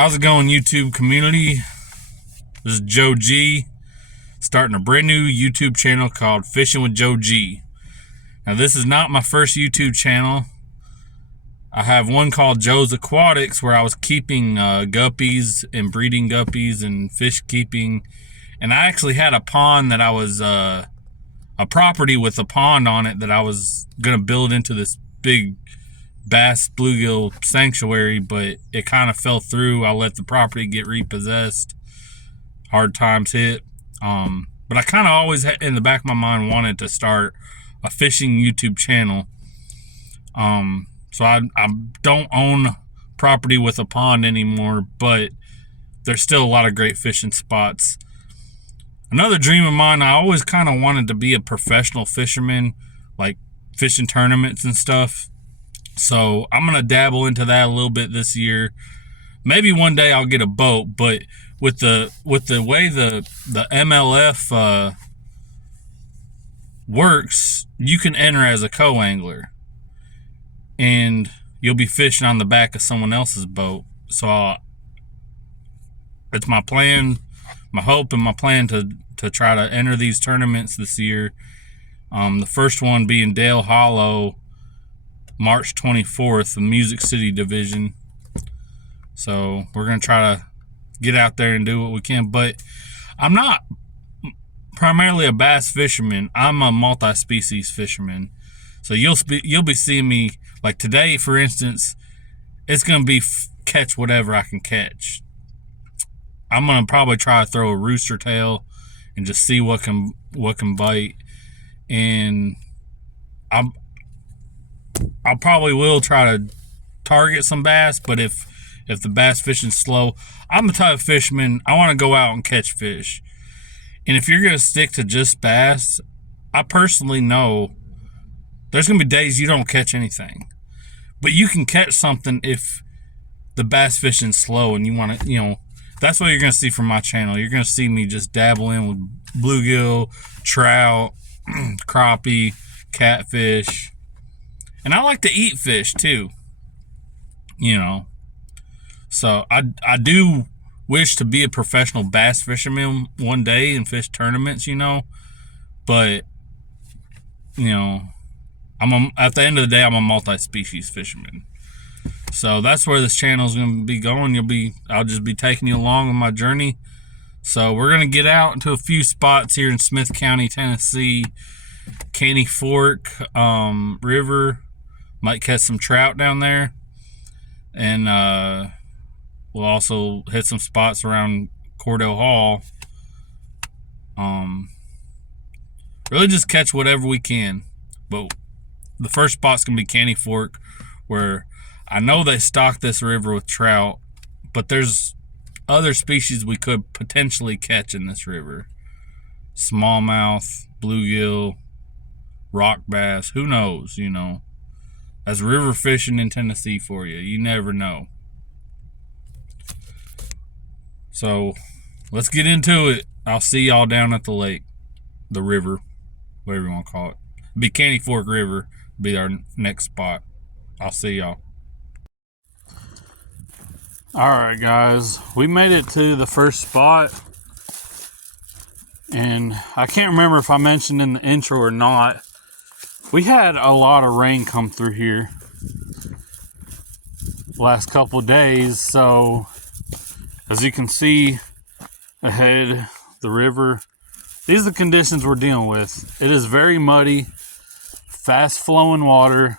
How's it going, YouTube community? This is Joe G, starting a brand new YouTube channel called Fishing with Joe G. Now, this is not my first YouTube channel. I have one called Joe's Aquatics, where I was keeping guppies and breeding guppies and fish keeping. And I actually had a pond that I was, a property with a pond on it that I was going to build into this big bass bluegill sanctuary, but it kind of fell through. I let the property get repossessed. Hard times hit. But I kind of always in the back of my mind wanted to start a fishing YouTube channel. So I don't own property with a pond anymore, but there's still a lot of great fishing spots. Another dream of mine, I always kind of wanted to be a professional fisherman, like fishing tournaments and stuff. So I'm going to dabble into that a little bit this year. Maybe one day I'll get a boat, but with the way the MLF works, you can enter as a co-angler, and you'll be fishing on the back of someone else's boat. So it's my plan, my hope and my plan to try to enter these tournaments this year. The first one being Dale Hollow, March 24th, the Music City division. So we're going to try to get out there and do what we can. But I'm not primarily a bass fisherman. I'm a multi-species fisherman. So you'll be seeing me, like today, for instance, it's going to be catch whatever I can catch. I'm going to probably try to throw a rooster tail and just see what can bite. And I probably will try to target some bass, but if the bass fishing's slow, I'm the type of fisherman, I want to go out and catch fish. And if you're going to stick to just bass, I personally know there's going to be days you don't catch anything. But you can catch something if the bass fishing's slow and you want to, that's what you're going to see from my channel. You're going to see me just dabble in with bluegill, trout, crappie, catfish. And I like to eat fish too, So I do wish to be a professional bass fisherman one day and fish tournaments, But, at the end of the day, I'm a multi-species fisherman. So that's where this channel is going to be going. I'll just be taking you along on my journey. So we're going to get out into a few spots here in Smith County, Tennessee, Caney Fork River. Might catch some trout down there. And we'll also hit some spots around Cordell Hall. Really just catch whatever we can. But the first spot's going to be Caney Fork, where I know they stock this river with trout, but there's other species we could potentially catch in this river. Smallmouth, bluegill, rock bass, who knows, That's river fishing in Tennessee for you. You never know. So let's get into it. I'll see y'all down at the lake, the river, whatever you want to call it. It'll be Caney Fork River, be our next spot. I'll see y'all. Alright guys, we made it to the first spot, and I can't remember if I mentioned in the intro or not, we had a lot of rain come through here last couple of days. So as you can see ahead, the river, these are the conditions we're dealing with. It is very muddy, fast flowing water.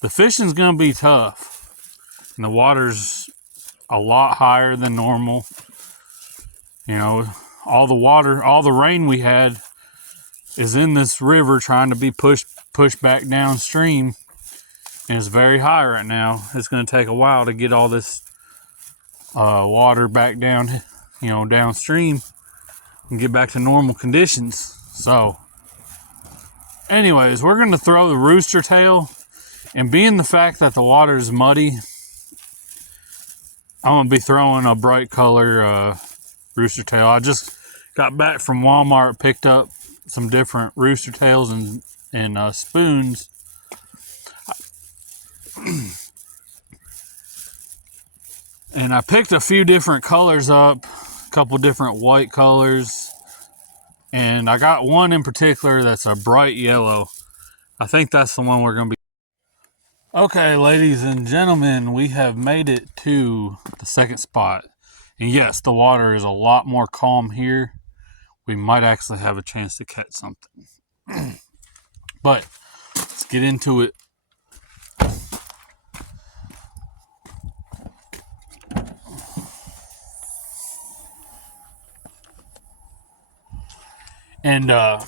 The fishing's gonna be tough. And the water's a lot higher than normal. All the water, all the rain we had is in this river trying to be pushed back downstream. And it's very high right now. It's going to take a while to get all this water back down, downstream and get back to normal conditions. So, anyways, we're going to throw the rooster tail. And being the fact that the water is muddy, I'm going to be throwing a bright color rooster tail. I just got back from Walmart, picked up some different rooster tails and spoons. And I picked a few different colors up, a couple different white colors, and I got one in particular that's a bright yellow. I think that's the one we're going to be. Okay, ladies and gentlemen, we have made it to the second spot. And yes, the water is a lot more calm here. We might actually have a chance to catch something. But let's get into it. And I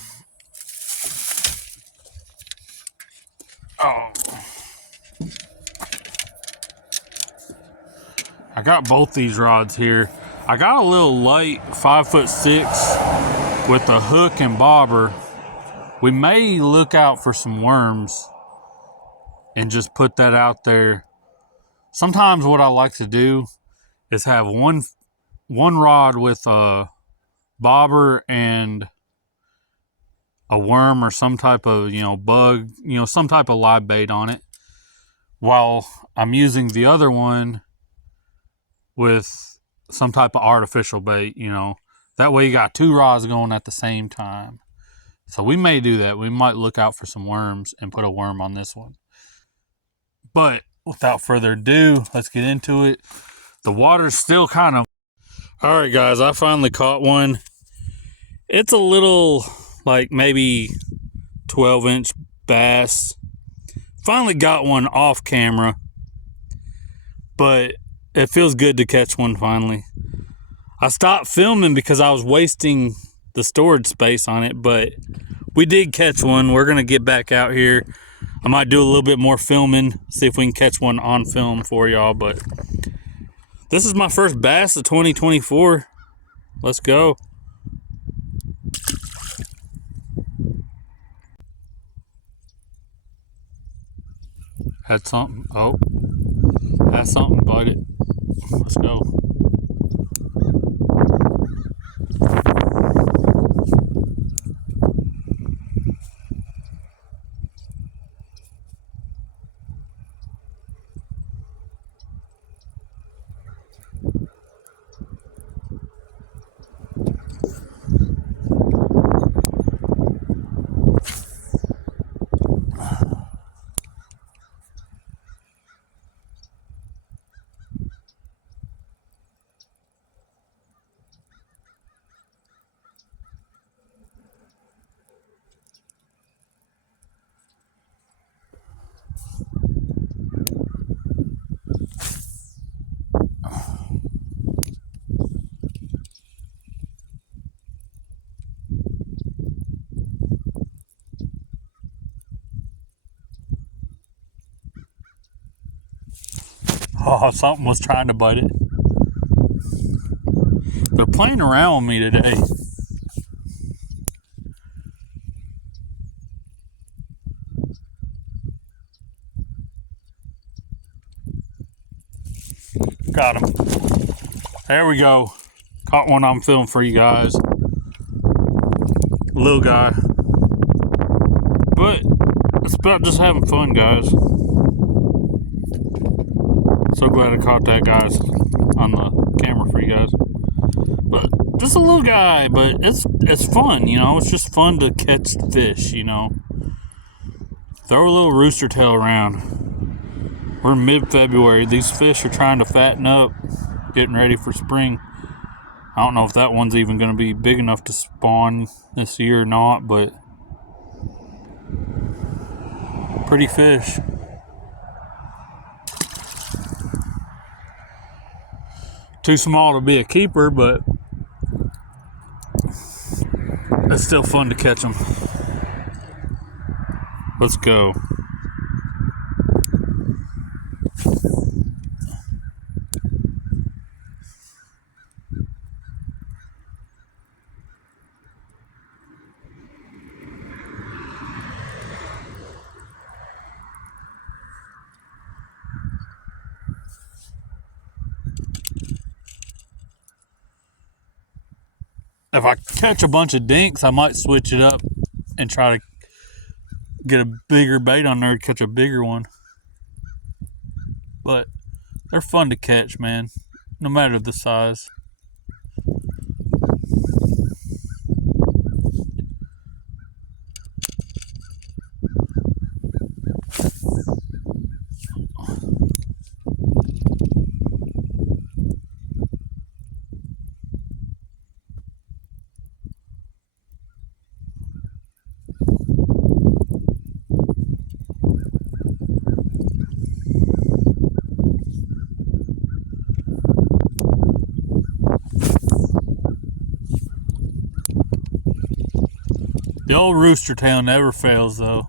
got both these rods here. I got a little light 5'6" with a hook and bobber. We may look out for some worms and just put that out there. Sometimes what I like to do is have one rod with a bobber and a worm or some type of, bug, some type of live bait on it, while I'm using the other one with some type of artificial bait, That way you got two rods going at the same time. So we may do that. We might look out for some worms and put a worm on this one. But without further ado, let's get into it. The water's still kind of... All right, guys, I finally caught one. It's a little, like maybe 12-inch bass. Finally got one off camera, but it feels good to catch one finally. I stopped filming because I was wasting the storage space on it, but we did catch one. We're gonna get back out here. I might do a little bit more filming, see if we can catch one on film for y'all, but this is my first bass of 2024. Let's go. Had something. Oh, had something bite it. Let's go. Oh, something was trying to bite it. They're playing around with me today. Got him. There we go. Caught one on film for you guys. Little guy. But it's about just having fun, guys. So glad I caught that, guys, on the camera for you guys. But just a little guy, but it's fun, It's just fun to catch fish, Throw a little rooster tail around. We're mid-February. These fish are trying to fatten up, getting ready for spring. I don't know if that one's even going to be big enough to spawn this year or not, but pretty fish. Too small to be a keeper, but it's still fun to catch them. Let's go. If I catch a bunch of dinks, I might switch it up and try to get a bigger bait on there to catch a bigger one. But they're fun to catch, man. no matter the size. The old rooster tail never fails, though.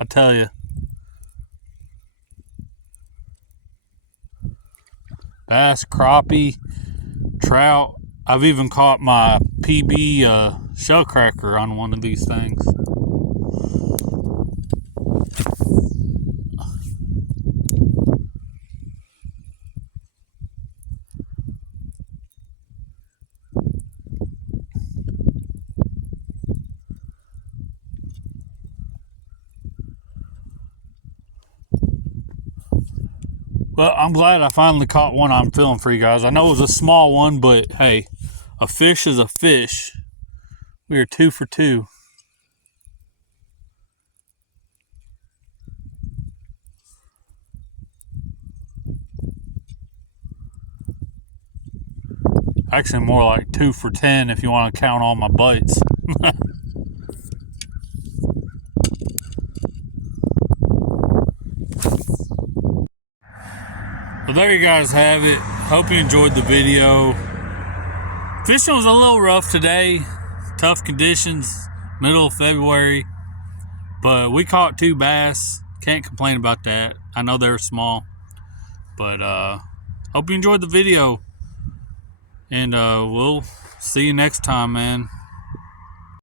I tell you. Bass, crappie, trout. I've even caught my PB shellcracker on one of these things. Well, I'm glad I finally caught one I'm filming for you guys. I know it was a small one, but hey, a fish is a fish. We are 2 for 2. Actually, more like 2 for 10 if you want to count all my bites. Well, there you guys have it. Hope you enjoyed the video. Fishing was a little rough today. Tough conditions, middle of February. But we caught 2 bass. Can't complain about that. I know they're small. But hope you enjoyed the video. And we'll see you next time, man.